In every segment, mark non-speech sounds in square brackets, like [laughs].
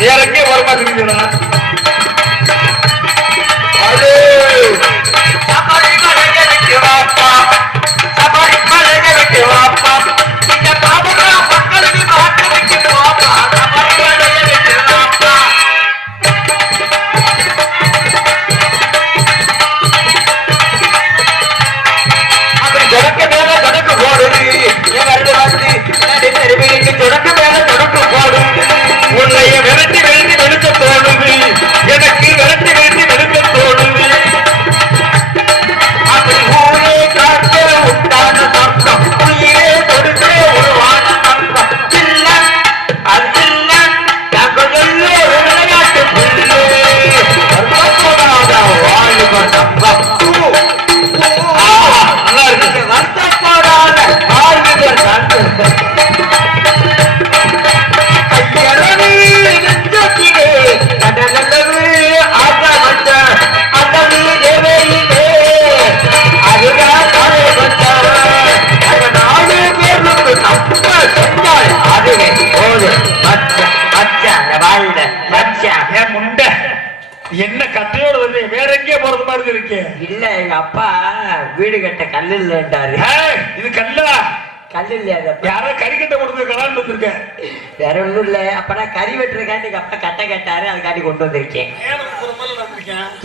வேற எங்கே வரமா வீடு கட்ட கல்லு இல்லைன்றாரு இது கல்லா. கல்லு இல்லையா? யாரோ கறிக்கட்டை கொடுத்துருக்கலான்னு வந்திருக்கேன் வேற ஒண்ணும் இல்ல. அப்பனா கறி வெட்டுறதுக்காண்டி எங்க அப்பா கட்டை கட்டாரு அதுக்காண்டி கொண்டு வந்திருக்கேன்.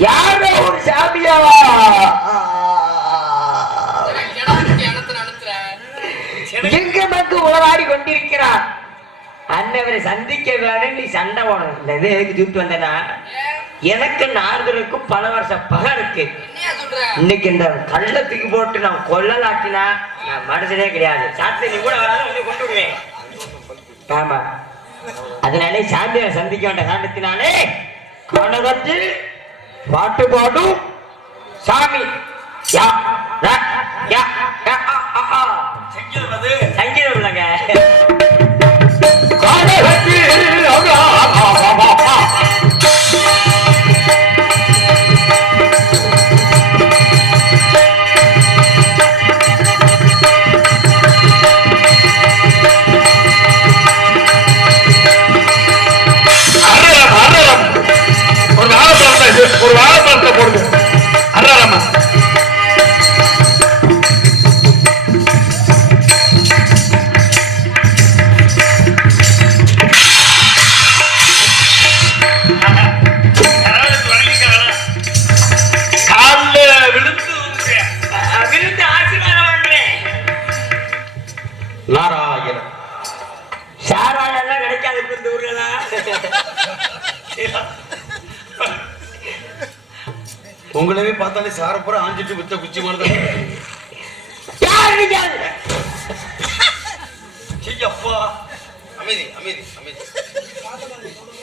யாரோ ஒரு சாமியா? எங்க மக்கள் உளவாடி கொண்டிருக்கிறார்? அன்னவரை சந்திக்க வேணும் நீ சண்டை இது எதுக்கு தூக்கிட்டு வந்தேன்னா எனக்கு நாரதருக்கும் பல வருஷம் பகை இருக்கு. இன்னைக்கு இந்த கள்ளத்துக்கு போட்டு நான் கொல்லலாட்டினா நான் மனுஷனே கிடையாது. சாத்தி நீ கூட வராது வந்து கொண்டு விடுவேன். ஆமா. அதனாலே சாமியை சந்திக்க வேண்டிய காரணத்தினாலே கனகத்தில் பாட்டு பாடும் சாமி. யா யா, யா, ஆ. சங்கீதம் இல்லைங்க.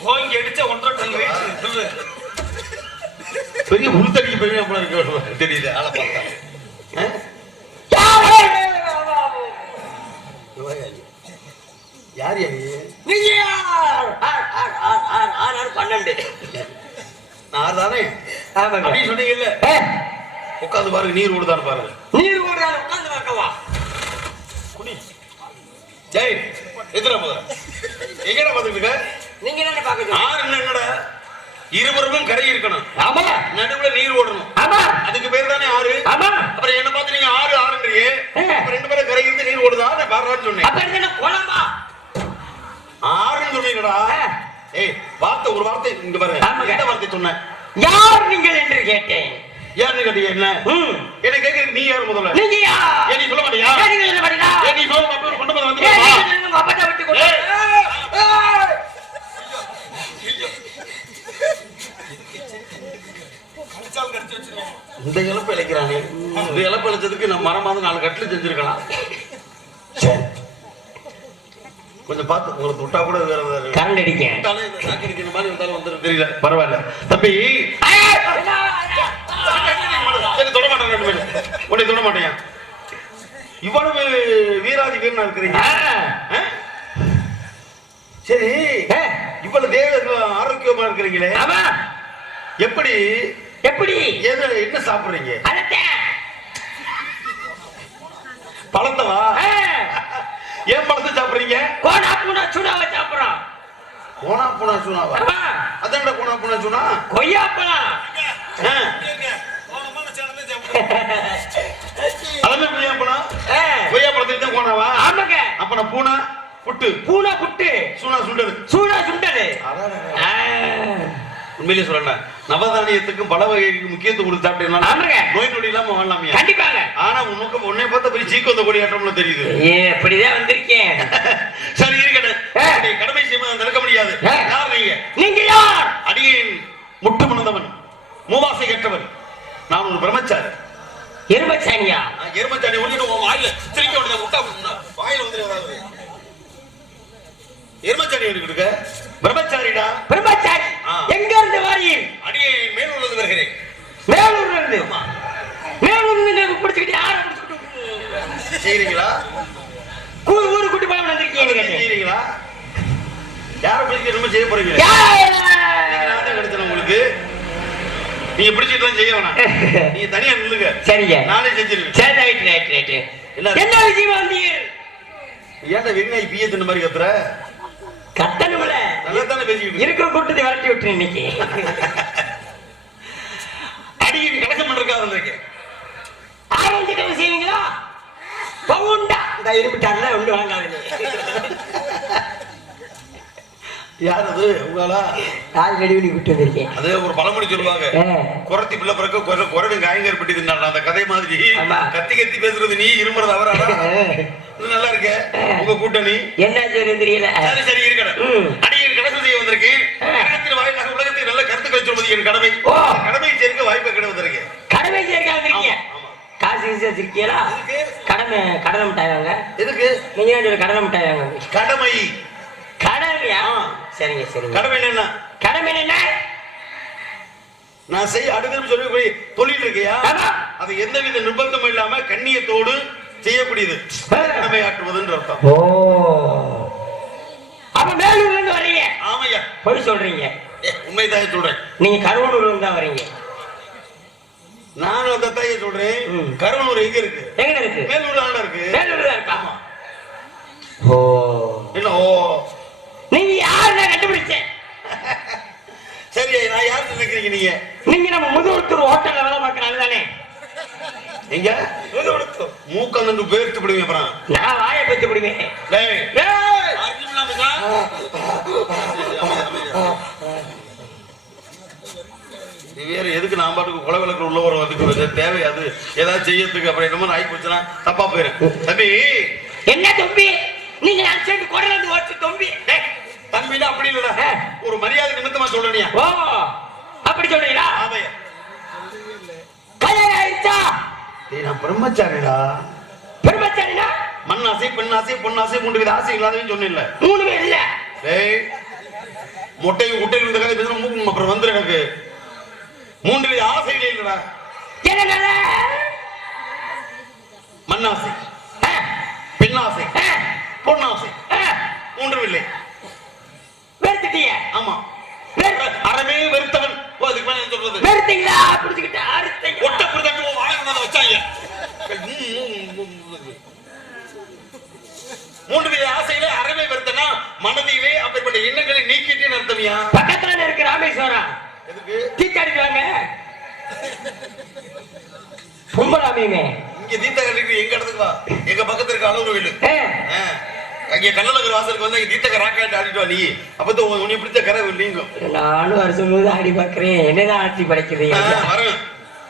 ஓங்கி அடிச்ச ஒன்றரை டன் வெயிட் பெரிய உளுத்தடிக்கு பெரிய போல இருக்கு தெரியுது ஆளை பார்த்தா? யார் யாரு? பன்னெண்டு நான் தானே. அப்படின்னு சொன்னீங்கல்ல. உட்காந்து பாருங்க நீர் ஓடுதான்னு பாருங்க. நீர் ஓடுறாரு உட்கார்ந்து பார்க்கவா குடி. ஜெய் எதிர முதல்ல. எங்கடா பார்த்துட்டு இருக்க? நீங்க என்ன பார்க்க ஆறு என்னடா இருபுறமும் கரை இருக்கணும். ஆமா. நடுவுல நீர் ஓடணும். ஆமா. அதுக்கு பேர் தானே ஆறு? ஆமா. அப்புறம் என்ன பார்த்து நீங்க ஆறு ஆறுன்றியே. அப்ப ரெண்டு பேரும் கரை இருந்து நீர் ஓடுதா? நான் பாடுறான்னு சொன்னேன். அப்ப என்ன குளமா ஆறுன்னு சொன்னீங்கடா. ஏய் வார்த்தை ஒரு வார்த்தை இங்க ஆமாங்க. எந்த வார்த்தை சொன்னேன் யார் நீங்கள் என்று கேட்டேன். யாருன்னு கேட்டீங்க என்ன? ம். என்ன கேட்கறதுக்கு நீ யார் முதல்ல? நீங்க யார்? நீ சொல்ல மாட்டியா? என்ன பண்ணீங்க? ஏன் நீ சொல்ல மாட்டே கொண்டு வந்து வந்து விட்டு கொண்டு- ஏய். ஏய். இந்த இழப்பு இழைக்கிறானே. இந்த இழப்பு இழைச்சதுக்கு நம்ம மரமாவது நாலு கட்டில் செஞ்சிருக்கலாம். சரி. கொஞ்சம் பார்த்து உங்களை தொட்டா கூட வேற கரண்ட் இந்த சாக்கு அடிக்கிற மாதிரி வந்தாலும் வந்துரும் தெரியல. பரவாயில்ல. தம்பி. தொட மாட்டேன் உன்னை தொட மாட்டேன். இவ்வளவு வீராதி வீரனா இருக்கிறீங்க? சரி. இவ்வளவு தேவ ஆரோக்கியமா இருக்கிறீங்களே. எப்படி? எப்படி? எது என்ன சாப்பிடுறீங்க. பழத்தவா. ஏன் பழத்தை சாப்பிடுறீங்க? கோடா பூனா சுடாவை சாப்பிடுறோம். கோணா போனா சொன்னாவா ஆமா. அதான்டா கோணா போனா. அதான் கொய்யா பழம் ஆ, கொய்யா பழத்துக்கு தான் கோணாவா? ஆமாங்க. அப்ப நான் பூனா புட்டு. பூனா புட்டு. சூனா சுண்டது சூடா சுண்டது ஆ, உண்மையிலே சொல்லல. நவதானியத்துக்கும் பல வகைக்கு முக்கியத்துவம் கொடுத்து சாப்பிட்டீங்கன்னா. நோய் நொடி இல்லாம வாழலாமியா கண்டிப்பாங்க. ஆனா உனக்கு உன்னை பார்த்த பெரிய சீக்கு வந்த கொடி ஆட்டம்ல தெரியுது. ஏ இப்படிதான் வந்திருக்கேன். [laughs] சரி இருக்கட்டும். கடமை செய்ய நடக்க முடியாது. யார் நீங்க? நீங்க யார்? அடியேன் முட்டு மணந்தவன் மூவாசை கற்றவன் நான் ஒரு பிரம்மச்சாரி. எருமச்சானியா ஒளிட்டு உன் வாயில சிரிக்க விடுத முட்டா. வாயில வந்து ஏதாவது. எருமச்சாரி இருக்க. பிரம்மச்சாரிடா. பிரம்மச்சாரி. அடியேன் மேல் உள்ளது வருகிறேன். மேலூர்ல இருந்து மேலூர்ல இருந்து பிடிச்சிக்கிட்டு யார பிடிச்சிக்கிட்டு செய்றீங்களா? கூ- ஊரு குட்டி பழம் வந்திருக்கீங்க கேட்டேன். செய்றீங்களா? யாரை பிடிக்க ரொம்ப செய்ய போறீங்க உங்களுக்கு. நீங்க பிடிச்சிட்டு வேணாம் [laughs] நீங்க தனியா நில்லுங்க. சரிங்க. நானே செஞ்சிருவேன் சரி ரைட் ரைட் ரைட் என்ன? விஷயமா வந்தீங்க ஏன்டா பிய தின்ன மாதிரி கத்துற? கட்டணும்ல இருக்கிற கூட்டத்தை விரட்டி விட்டுரு இன்னைக்கு. அடியின் கலக்கம் பண்றதுக்காக வந்திருக்கேன். ஆரஞ்சு கலர் செய்வீங்களா? பவுண்டா. இந்த இருப்பிட்டாருல ஒன்று வாங்காது யார் அது? உங்களா ஆள் ரெடி பண்ணி விட்டு வந்திருக்கேன் அதே ஒரு பழமொழி சொல்லுவாங்க. குரத்தி பிள்ளை பிறக்க குர- குரடு காயங்கர் பெட்டி அந்த கதை மாதிரி. கத்தி கத்தி பேசுறது நீ இருமுறது அவராடா நல்லா இருக்க? உங்க கூட்டணி? என்ன தெரியல. சரி சரி இருக்கணும் ம். அடியின் கடைசி செய்ய வந்திருக்கேன். ஆ. உலகத்தில் வாயிலாக உலகத்தில் நல்ல கருத்துக்களை சொல்வது என் கடமை. ஓ. கடமையை சேர்க்க வாய்ப்பை கிடை வந்திருக்கேன். கடமை சேர்க்க வந்திருக்கீங்க. காசு கீசு வச்சிருக்கீங்களா எதுக்கு? கடமை கடலை மிட்டாய் வாங்க எதுக்கு? நீங்க என்ன சொல்ற கடலை மிட்டாய் வாங்க கடமை. கடமையா. சரிங்க சரிங்க. கடமை என்ன? கடமை என்ன? நான் செய்ய அடுத்த சொல்லி தொழில் இருக்கியா. அது எந்தவித நிர்பந்தமும் இல்லாம கண்ணியத்தோடு செய்யக்கூடியது. கடமையாற்றுவதுன்ற அர்த்தம். ஓ. அப்ப மேலூர்ல இருந்து வர்றீங்க ஆமையா. பொய் சொல்றீங்க. உண்மைதான் சொல்றேன். நீங்க கருவனூர்ல இருந்து தான் வர்றீங்க நானும் சொல்றேன். கருவனூர் எங்க இருக்கு? எங்க இருக்கு? மேலூர் தானே இருக்கு. மேலூர் தான் இருக்கா? ஆமா. ஓ. இல்ல ஓ. நீங்க யார் நான் கண்டுபிடிச்சேன் சரி நான் யார் நினைக்கிறீங்க நீங்க? நீங்க நம்ம முதுகுத்தூர் ஹோட்டல்ல வேலை பார்க்கறாங்க தானே? எங்க? மூக்கந்து பேர்த்து விடுவேன் அப்புறம். நான் வாயை பத்தி விடுவேன் டேய் ஏய்! அர்ஜுன் இல்லாம நீ வேற எதுக்கு நான் பாட்டுக்கு கொலை விளக்கு உள்ள வர வந்து தேவை? அது ஏதாவது செய்யறதுக்கு அப்புறம் என்னமோ ஆகி போச்சுன்னா தப்பா போயிடும் தம்பி! என்ன தொம்பி? நீங்க சேர்ந்து குரல் வந்து ஓட்டு தொம்பி. தம்பினா அப்படி இல்லடா. ஒரு மரியாதை நிமித்தமா சொல்றனியா ஓ அப்படி சொல்றீங்களா? ஆமையா. கல்யாணம் ஆயிடுச்சா? நான் பிரம்மச்சாரிடா. பெருமச்சாரினா மண் ஆசை பெண் ஆசை பொன் ஆசை மூன்று வித ஆசை இல்லாதவன்னு சொன்னேன்ல மூணு பேர் இல்ல. டேய் முட்டையும் முட்டையும் இந்த கதை பேசுற மூக்கு அப்புறம் வந்துரு எனக்கு. மூன்று வித ஆசைகளே இல்லடா என்னங்க மண் ஆசை பெண் ஆசை பொன் ஆசை மூன்றும் இல்லை. வெறுத்துட்டீங்க ஆமா. அறமே வெறுத்தவன். அதுக்கு மேல என்ன சொல்றது? வெறுத்தீங்களா? புடிச்சுக்கிட்டு அறுத்தீங்க ஒட்ட வாயை கொண்டாந்து வச்சாங்க. மூன்று வித ஆசைகளே அறமே வெறுத்தனா மனதிலே அப்படிப்பட்ட எண்ணங்களை நீக்கிட்டே அர்த்தமியா பக்கத்துல இருக்கு ராமேஸ்வரம் எதுக்கு? தீக்காடிக்குவாங்க பொம்பளாமையுமே இங்க தீர்த்த கட்டிட்டு எங்க இடத்துக்கு வா? எங்க பக்கத்துல இருக்க அளவு ஏ, அங்க கண்ணலகர் வாசலுக்கு வந்து தீர்த்த ராக்காட்டு ஆடிட்டு வா நீ. அப்பதான் உன்னை பிடிச்ச கரை நீங்கும் நானும் வருஷம் போது ஆடி பாக்குறேன் என்னதான் ஆட்சி படைக்குது? ஆ, வரேன்.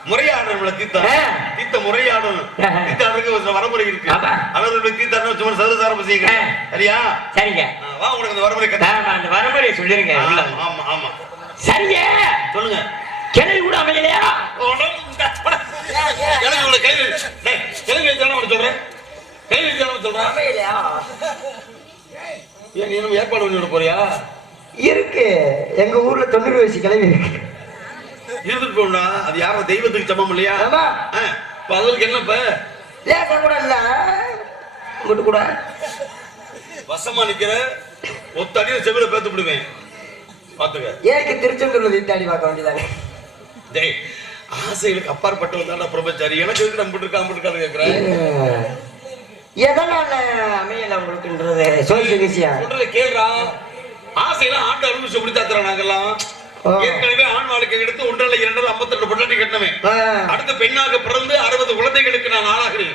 முறையாடுறோம்ல தீர்த்தம் ஆ. தீர்த்த முறையாடணும் ஆ. தீர்த்த ஆடுறதுக்கு ஒரு வரமுறை இருக்கு. அளவு தீர்த்தாடுறது சும்மா சதுசாரம் செய்யுங்க. சரியா? சரிங்க. வா உனக்கு அந்த வரமுறை அந்த வரமுறையை சொல்லிருங்க. உள்ள. ஆமா, ஆமா. ஆமா சரிங்க. சொல்லுங்க. கிளவி கூட அமையலையா? எனக்கு கேள்வி டேய், கேள்வி வச்சாலும் சொல்றேன் கேள்வி வச்சாலும் சொல்றேன் அமையலையா? ஏன் நீ ஏற்பாடு பண்ணி விட போறியா? இருக்கு. எங்க ஊர்ல தொண்ணூறு வயசு கிளவி இருக்கு. இருந்துட்டு போனா அது யாரும் தெய்வத்துக்கு சமம் இல்லையா? இப்ப அதுக்கு என்ன இப்ப லேசா கூட இல்ல? உங்கட்டு கூட. வசமா நிக்கிற ஒத்த அடியில் செவில பேத்து விடுவேன் பாத்துக்க. ஏக்கு திருச்செந்தூர்ல தீட்டாடி பார்க்க வேண்டியதானே? டேய் ஆசைகளுக்கு அப்பாற்பட்டவன் தான்டா பிரம்மச்சாரி. எனக்கு எதுக்கு நம்ம இருக்கா இருக்கான்னு கேக்குறேன் எதனால அமையல உங்களுக்குன்றது? சொல்லி விஷயம் சொல்றத கேளுடா. ஆசையெல்லாம் ஆண்டு அனுபவிச்சு முடித்தாத்துறோம் நாங்கெல்லாம். ஏற்கனவே ஆண் வாழ்க்கை எடுத்து ஒன்றரை இரண்டு ஐம்பத்தி ரெண்டு பொண்டாட்டி கட்டினவன். அடுத்து பெண்ணாக பிறந்து அறுபது குழந்தைகளுக்கு நான் ஆளாகிறேன்.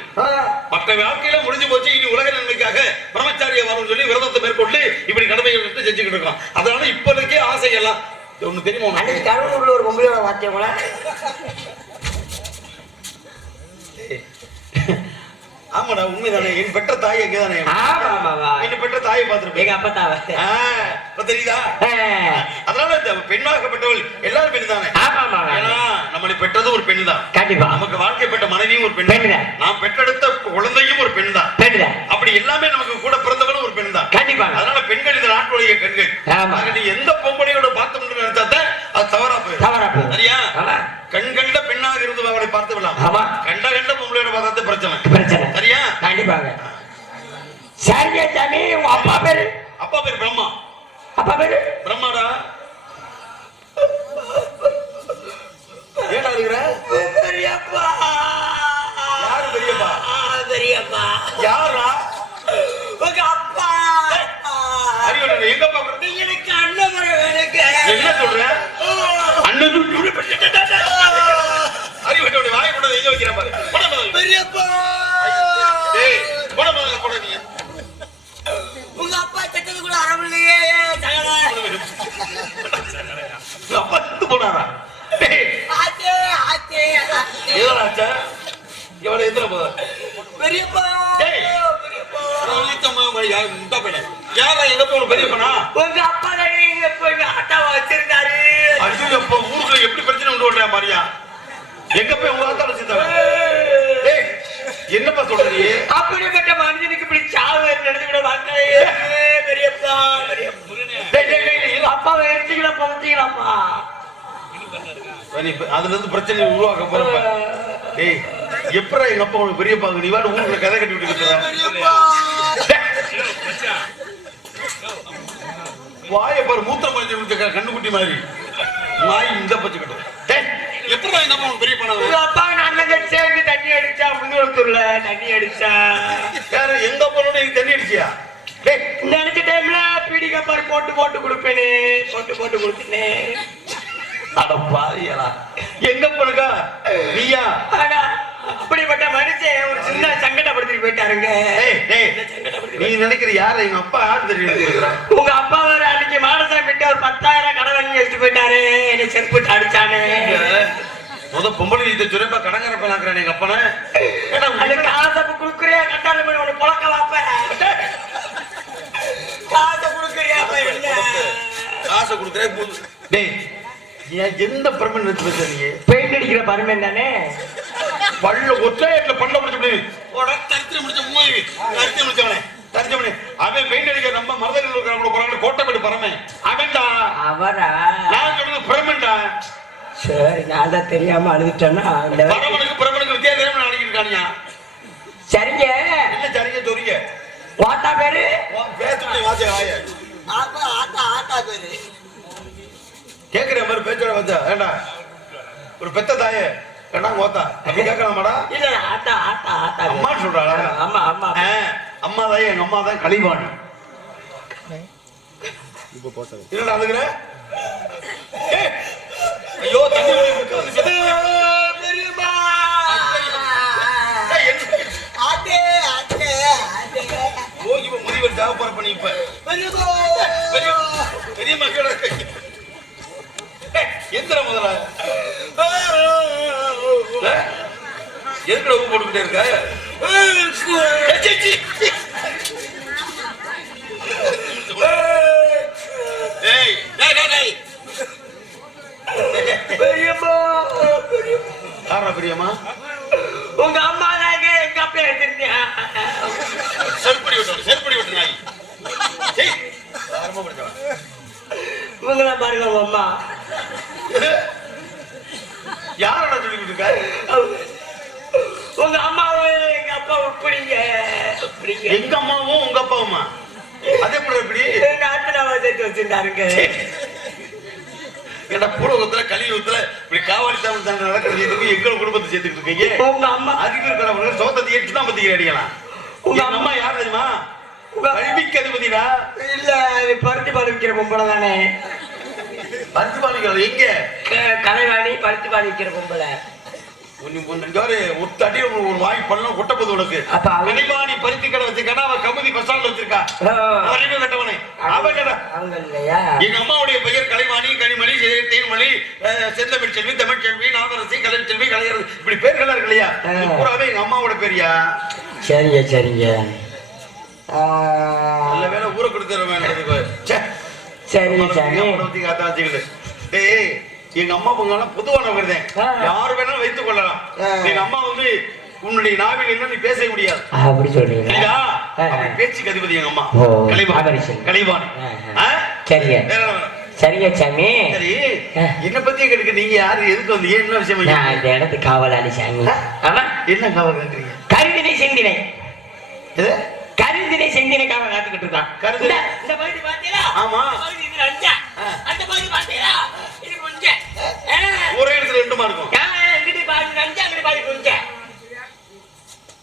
மற்ற வாழ்க்கையில முடிஞ்சு போச்சு இனி உலக நன்மைக்காக பிரம்மச்சாரியா வரும்னு சொல்லி விரதத்தை மேற்கொண்டு இப்படி கடமையை விட்டு செஞ்சுக்கிட்டு இருக்கோம் அதனால இப்போதைக்கே ஆசையெல்லாம். ஒண்ணு தெரியுமா ஒரு பொம்பளையோட வாத்தியம் போல. ஆமாடா உண்மைதானே. என் பெற்ற தாய் ஆமா ஆமா என் பெற்ற தாயை பார்த்திருப்பேன். எங்க அப்பா தாவ இப்ப தெரியுதா? அதனால இந்த பெண்ணாகப்பட்டவள் எல்லாரும் பெண் தானே ஏன்னா நம்மளை பெற்றது ஒரு பெண் தான் கண்டிப்பா. நமக்கு வாழ்க்கைப்பட்ட மனைவியும் ஒரு பெண் பெண்ணுதான். நாம் பெற்றெடுத்த குழந்தையும் ஒரு பெண் தான் அப்படி எல்லாமே நமக்கு கூட பிறந்தவளும் ஒரு பெண் தான் கண்டிப்பா. அதனால பெண்கள் இந்த நாட்டுடைய கண்கள். நீ எந்த பொம்பளையோட பார்த்தோம்னு நினைச்சாதான் அது தவறா போயிடும். தவறா போயிடும். சரியா? ஆமா. கண் கண்ட பெண்ணாக இருந்து அவளை பார்த்து விடலாம் ஆமா. கண்ட கண்ட பொம்பளையோட பார்த்தா பிரச்சனை பிரச்சனை சரியா கண்டிப்பாங்க சரியா சாமி உங்க அப்பா பேரு அப்பா பேர் பிரம்மா அப்பா பேரு பிரம்மாடா ஏடா இருக்கிற பெரியப்பா யாரு பெரியப்பா பெரியப்பா யாரா உங்க அப்பா அறிவுரை எங்கப்பா? எனக்கு அண்ணன் எனக்கு என்ன சொல்ற அண்ணன் அறிவுரை வாய் கூட எங்க வைக்கிற பாரு. பெரியப்பா ஏய், போடா முதல்ல, போடா நீ. உங்க அப்பா செத்தது கூட அறமில்லையே சகல உங்க அப்பா செத்து போனாரா? எவ்வளவு எத்தனை போதா? பெரியப்பா. பெரியப்பனா? உங்க அப்பா வச்சிருந்தாரு? ஊருக்குள்ள எப்படி பிரச்சனை உண்டு பண்றேன் பாரியா? எங்க போய் உங்க ஆத்தால சேர்ந்தாங்க டேய், என்னப்பா சொல்ற நீ அப்படிப்பட்ட மனிதனுக்கு இப்படி சாவு நடந்து விட மக்களே பெரியப்பா இல்ல. அப்பாவை நீ இப்ப அதுல இருந்து பிரச்சனை உருவாக்க போறப்ப டேய் எப்படா எங்க அப்பா உனக்கு நீ வாடு ஊருக்குள்ள கதை கட்டி விட்டு வாய பாரு மூத்த முடிச்ச கண்ணுக்குட்டி மாதிரி. நாய் இந்த பச்சை கட்டும் எப்படா எங்க அப்பா பெரியப்பா உங்க அப்பா நான் சேர்ந்து தண்ணி அடிச்சா முன்னூத்தூர்ல தண்ணி அடிச்சா. யாரு எங்க அப்பா தண்ணி அடிச்சியா? நினைச்ச டைம்ல பீடி கப்பார் போட்டு போட்டு கொடுப்பேனே போட்டு போட்டு கொடுத்தேனே. அட பாவியலா எங்க போனுக்கா? நீயா? அப்படிப்பட்ட மனுஷன் ஒரு சின்ன சங்கடப்படுத்திட்டு போயிட்டாருங்க. நீ நினைக்கிற யார? எங்க அப்பா யாரு தெரியும் உங்க அப்பா வேற அன்னைக்கு மானசம் விட்டு ஒரு பத்தாயிரம் கடை வாங்கி வச்சுட்டு போயிட்டாரு. என்னை செருப்பு அடிச்சானே. முத பொம்பளை இதை சொல்லிப்பா கடங்கர பழக்கிறான் எங்க அப்பனை? அது காசை குடுக்குறியா கட்டாளம் பண்ணி உனக்கு புழக்க வாப்ப. காசை குடுக்குறியா காசை கொடுக்குறேன் டேய் ஏன் எந்த பிரமன் வச்ச பெயிண்ட் அடிக்கிற பருமன் தானே? பல்ல ஒற்றையட்ல பல்ல முடிச்சு விடு. போடா தரித்திரம் முடிச்ச மூவி தரித்திரம் முடிச்சவனே தரிச்சவனே அவன் பெயிண்ட் அடிக்க நம்ம மரதர்கள் இருக்கிறவங்க போறாங்க கோட்டைப்பட்டு பரமே அவன்டா. அவரா? நான் சொல்றது பிரமன்டா சரி நான் தான் தெரியாம அழுதுட்டேன்னா பரமனுக்கு பிரமனுக்கு வித்தியாசம் அடிக்கிட்டு இருக்கானியா சரிங்க. என்ன சரிங்க சொல்றீங்க வாத்தா பேரு? பேசுறேன் வாசிய வாய ஆத்தா ஆத்தா ஆத்தா பேரு. கேக்குற மாதிரி பேச்சுற வச்சா ஏண்டா? ஒரு பெத்த தாயே. ஏண்டா ஓத்தா அப்படி கேட்கலாமாடா இல்ல ஆத்தா ஆத்தா பேரு. அம்மா சொல்றாளா? ஆமா ஆமா. ஆ, அம்மா தான் எங்க அம்மா தான் கழிவாணி என்னடா அதுக்குற? ஏய், ஐயோ தண்ணி. பெரியம்மா. ஆத்தே ஆத்தே போய் இப்ப முதியவர் ஜாப போற பண்ணி இப்ப பெரியம்மா யாரா பெரியம்மா? உங்க அம்மா தாங்க எங்க அப்பா எடுத்துருந்தேன் செருப்படி விட்டு செருப்படி விட்டு நாய்? இவங்கள பாருங்க உங்க அம்மா. யாரடா சொல்லி கொடுக்க உங்க அம்மாவை எங்க எங்க அம்மாவும் உங்க அப்பாவுமா? அதே போல எப்படி? எங்க ஆத்தனாவை சேர்த்து வச்சிருந்தாருங்க. ஏடா கலியுகத்துல இப்படி காவாலி தமிழ் சண்டை நடக்கிறது எதுக்கு? எங்க குடும்பத்தை சேர்த்துக்கிட்டு இருக்கீங்க. உங்க அம்மா அறிவு இருக்கிறவங்க சோத்தத்தை எடுத்து தான் பத்திக்கிற அடிக்கலாம் உங்க அம்மா யார் தெரியுமா? கல்விக்கு அதிபதிடா? இல்ல பருத்தி பால் விற்கிற பொம்பளை தானே. பருத்தி பாலிகள் எங்க? கலைவாணி பருத்தி பால் விற்கிற பொம்பளை. உன்னை- உன்னை இங்க பாரு, ஒத்த அடி ஒரு ஒரு வாய் பண்ணலாம் கொட்டப்பது உனக்கு. கனிவாணி பருத்தி கடை வச்சிருக்கானா அவன் கமுதி பஸ் ஸ்டாண்ட்ல வச்சிருக்கா. அறிவு கட்டவனே அவன். எங்க அம்மாவுடைய பெயர் கலைவாணி கனிமணி தேன்மணி செந்தமிழ் செல்வி தமிழ் செல்வி நாகரசி கலை செல்வி கலையரசி. இப்படி பேர்களா இருக்கு இல்லையா? பூராவே எங்க அம்மாவோட பேரியா? சரிங்க சரிங்க. நல்ல வேலை ஊரை கொடுத்துருவேன் சரிங்க சாமி டேய் எங்க அம்மா பொங்கலாம் பொதுவானவங்க. யாரு வேணாலும் வைத்துக் கொள்ளலாம். எங்க அம்மா வந்து உன்னுடைய நாவில் என்ன நீ பேச முடியாது. அப்படி அப்படி பேச்சுக்கு அதிபதி எங்க அம்மா. கலைவாணி. கலைவாணி. வேணும்? சரிங்க சாமி. என்ன பத்தி கேட்க நீங்க யாரு? எதுக்கு வந்து என்ன விஷயம் இந்த இடத்து காவலாளி சாமி. ஆமா. என்ன கவலை கேட்கறீங்க கருதினை செந்தினை? கருதினை செந்தினை காவல் காத்துக்கிட்டு இருக்கான். கருதினை? இந்த- பகுதி பாத்தீங்களா ஆமா. அந்த பகுதி பாத்தீங்களா ஒரே இடத்துல ரெண்டுமா இருக்கும்.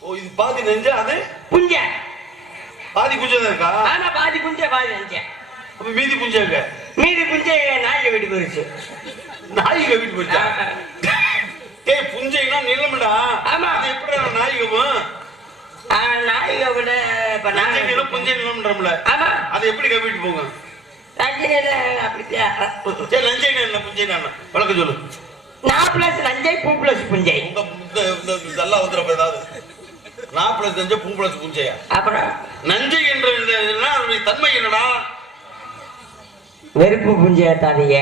ஓ இது பாதி நெஞ்சா அது? புஞ்ச பாதி புஞ்சை தான் இருக்கா? ஆனா பாதி புஞ்ச பாதி அஞ்ச அப்ப மீதி புஞ்சை மீதி புஞ்ச நாய்க்கு வீட்டு போயிருச்சு. நாயிக வீட்டு போச்சா ஏய் புஞ்சைனா நிலம்டா ஆமா. அது எப்படி நாயிகமும் ஆ, நாய்க விட இப்ப நஞ்சை நான் புஞ்சை நிலம்ன்றோம்ல ஆமா. அதை எப்படி கவிட்டு போங்க சரி நஞ்சை என்ன புஞ்சை என்ன? வழக்கம் சொல்லு. நான் பிளஸ் நஞ்சை பூ பிளஸ் புஞ்சை இதெல்லாம் வந்துடும் ஏதாவது நான் பிளஸ் நஞ்சை பூ பிளஸ் புஞ்சையா? அப்புறம்? நஞ்சை என்ற அதனுடைய தன்மை என்னடா? வெறுப்பு புஞ்சை ஏத்தாதீங்க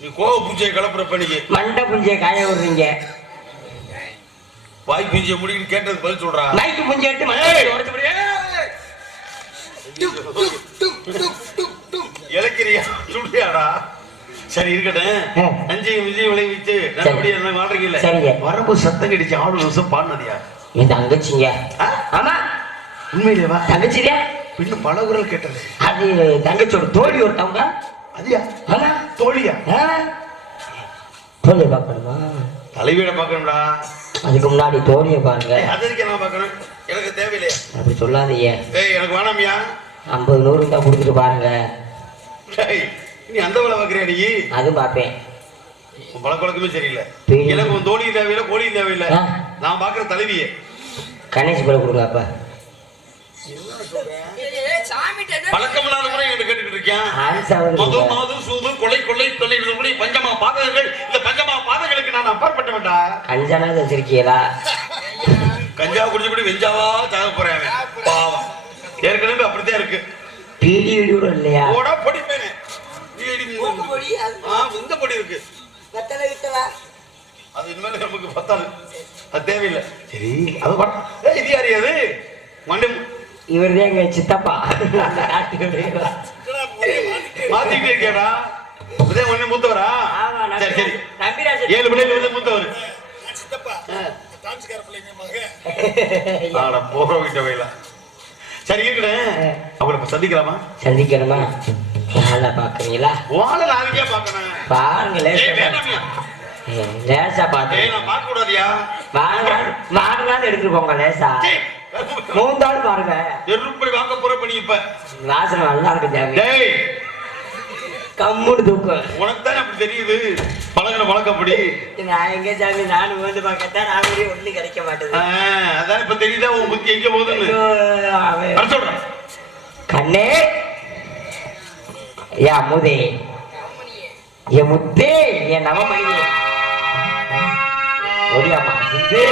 நீ கோவ பூஞ்சையை கலப்புற பணிக்கு மண்டை புஞ்சை காய விடுறீங்க. வாய் பூஞ்சையை முடிக்கணும் கேட்டது பதில் சொல்றா. மைக்கு புஞ்சை எடுத்து மண்டை. உடைச்சு போடு. இலக்கிறியா சுடியாடா சரி. இருக்கட்டும். நஞ்சை விஜய் விளைவிச்சு நல்லபடியா என்ன வாழ்றீங்கல்ல? சரிங்க. வரம்பு சத்தம் கடிச்சு ஆடு வருஷம் பாடினதியா? என் தங்கச்சிங்க? ஆமா. உண்மையிலேவா? தங்கச்சிங்க? இன்னும் பல குரல் கேட்டது. அது தங்கச்சியோட தோழி ஒருத்தவங்க. அதியா? தோழியா? தோழியை பார்க்கணுமா? தலைவீட பார்க்கணும்டா. அதுக்கு முன்னாடி தோழியை பாருங்க. ஏய், அது எதுக்கு நான் பார்க்கணும்? எனக்கு தேவையில்லையா. அப்படி சொல்லாதீங்க. ஏய் எனக்கு வேணாமியா ஐம்பது நூறு இருந்தா கொடுத்துட்டு பாருங்க. நீ அந்த வேலை பார்க்குறியா நீ? அதுவும் பார்ப்பேன். உன் பழக்கவழக்கமே சரியில்லை. எனக்கு உன் தோழியும் தேவையில்லை கோழியும் தேவையில்லை. நான் பார்க்குற தலைவியே. கணேஷ் கூட கொடுங்க அப்ப பழக்கமில்லாத முறை என்கிட்ட கேட்டுக்கிட்டு இருக்கேன். மது. மாது சூது கொலை கொள்ளை கொள்ளை இப்படி பஞ்சமா பாதகங்கள். இந்த பஞ்சமா பாதங்களுக்கு நான் அப்பாற்பட்டவன்டா கஞ்சனாவது வச்சிருக்கீங்களா? கஞ்சா குடிச்சுபடி வெஞ்சாவா சாக போறேன். பாவம். ஏற்கனவே அப்படித்தான் இருக்கு. பீடி வீடியோ இல்லையா? போடா பொடிப்பேனே ஆ இந்த பொடி இருக்கு. அது இனிமேல் நமக்கு பத்தாது. அது தேவையில்லை. சரி. அது இது யாரு அது? மண்டி இவர் தான் எங்க சித்தப்பா. மாத்திக்கிட்டே இருக்கியாடா இதே மண்ணி மூத்தவரா சரி சரி. ஏழு பிள்ளைங்க வந்து மூத்தவர். போக விட்ட வயல சரி அவரை இப்ப சந்திக்கலாமா? சந்திக்கணுமா? நல்லா பாக்குறீங்களா வாழை நாளைக்கே பார்க்கணும் பாருங்க ஏய் லேசா பாத்து பார்க்க கூடாதியா வாங்கினாலும் எடுத்துட்டு போங்க லேசா. மூந்தாலும் பாருங்க. எருப்படி வாங்க போற பண்ணி இப்ப. வாசனை நல்லா இருக்கு ஜாமி. டேய். கம்முன்னு தூக்கம் உனக்கு தானே அப்படி தெரியுது? பழகிற பழக்கப்படி நான் எங்க சாமி நானும் வந்து பார்க்கத்தான் நான் வெளியே ஒண்ணு கிடைக்க மாட்டேது. அதான் இப்ப தெரியுதா உன் புத்தி எங்க போகுதுன்னு? சொல்றேன் கண்ணே. ஏ அமுதே. என் முத்தே. என் நவமணியே ஓடியாமா சிந்து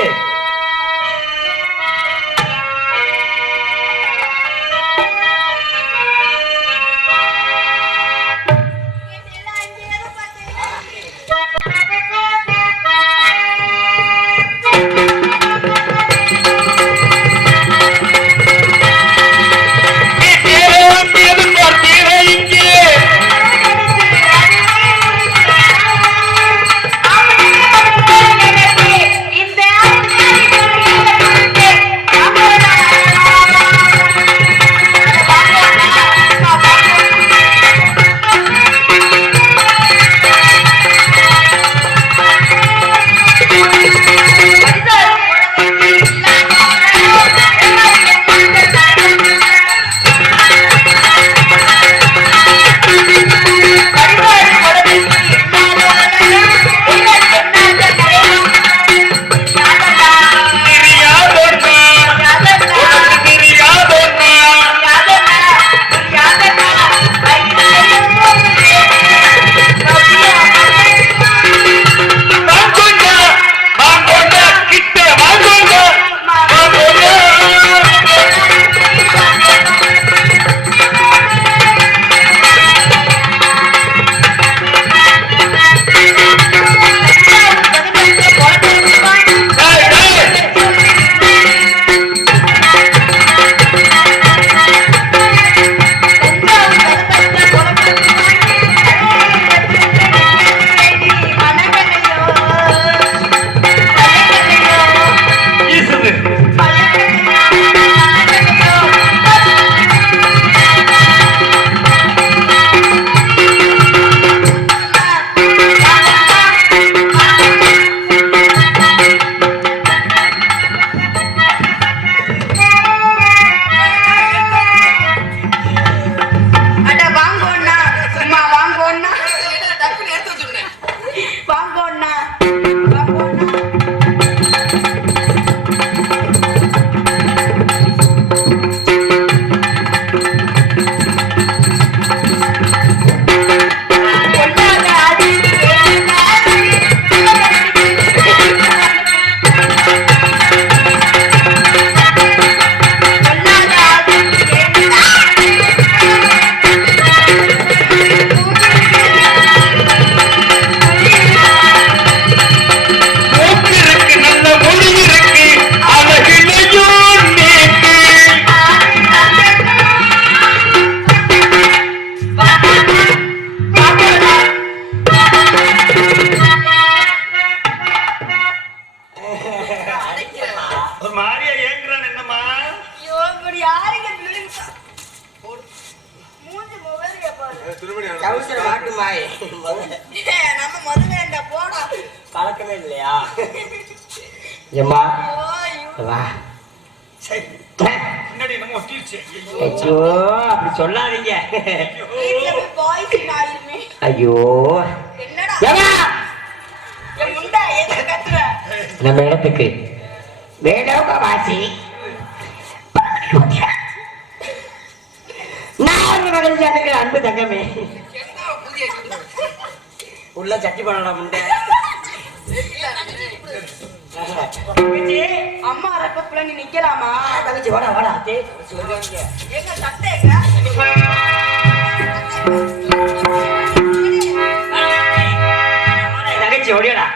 கவுசர் மாட்டு மாய் நம்ம முதல்ல இந்த போடா. பழக்கமே இல்லையா? ஏம்மா? வா. முன்னாடி நம்ம ஒட்டிருச்சு ஐயோ. அப்படி சொல்லாதீங்க. ஐயோ. நம்ம இடத்துக்கு. வேடோக வாசி எனக்கு அன்பு தங்கமே. உள்ள சட்டி பண்ணலாம் முண்டை. அம்மா ரப்ப பிள்ளைங்க நிக்கலாமா? தங்கச்சி வாடா வாடா அத்தே. எங்க? தங்கச்சி ஓடியடா.